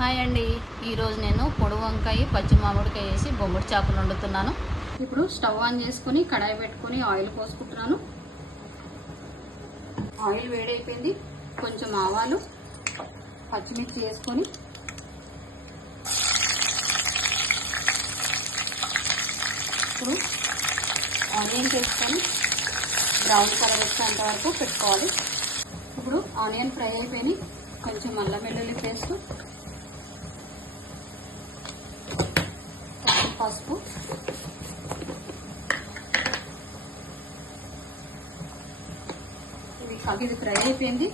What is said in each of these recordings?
Hi అండి, ఈరోజు నేను పొడి వంకాయ పచ్చి మామిడికాయ వేసి బొమ్మడి చేపలు వండుతున్నాను. ఇప్పుడు స్టవ్ ఆన్ చేసుకుని కడాయి పెట్టుకుని ఆయిల్ పోసుకుంటున్నాను. ఆయిల్ వేడైపోయింది. కొంచెం ఆవాలు, పచ్చిమిర్చి వేసుకొని ఇప్పుడు ఆనియన్స్ వేసుకొని బ్రౌన్ కలర్ వచ్చేంత వరకు పెట్టుకోవాలి. ఇప్పుడు ఆనియన్ ఫ్రై అయిపోయి కొంచెం అల్లం వెల్లుల్లి పేస్ట్, పసుపు, ఇది ఫ్రై అయిపోయింది.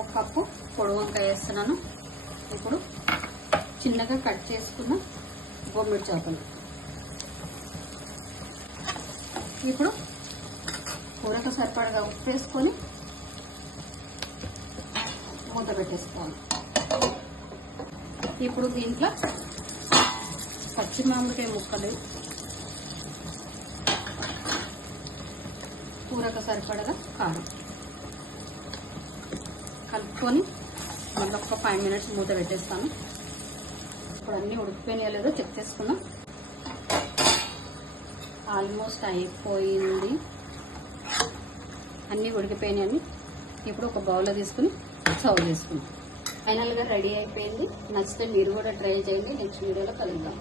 ఒక కప్పు పొడి వంకాయ వేస్తున్నాను. ఇప్పుడు చిన్నగా కట్ చేసుకున్న బొమ్మిడి చేపలు, ఇప్పుడు కూరకు సరిపడగా ఉప్పు వేసుకొని మూత పెట్టేసుకోవాలి. ఇప్పుడు దీంట్లో పచ్చి మామిడికాయ ముక్కలు, కూరకు సరిపడగా కారం కలుపుకొని మళ్ళీ ఒక 5 మినిట్స్ మూత పెట్టేస్తాను. ఇప్పుడు అన్నీ ఉడికిపోయినాయో లేదో చెక్ చేసుకుందాం. ఆల్మోస్ట్ అయిపోయింది, అన్నీ ఉడికిపోయినాయని ఇప్పుడు ఒక బౌల్లో తీసుకుని సర్వ్ చేసుకుందాం. ఫైనల్గా రెడీ అయిపోయింది. నచ్చితే మీరు కూడా ట్రై చేయండి. నెక్స్ట్ వీడియోలో కలుద్దాం.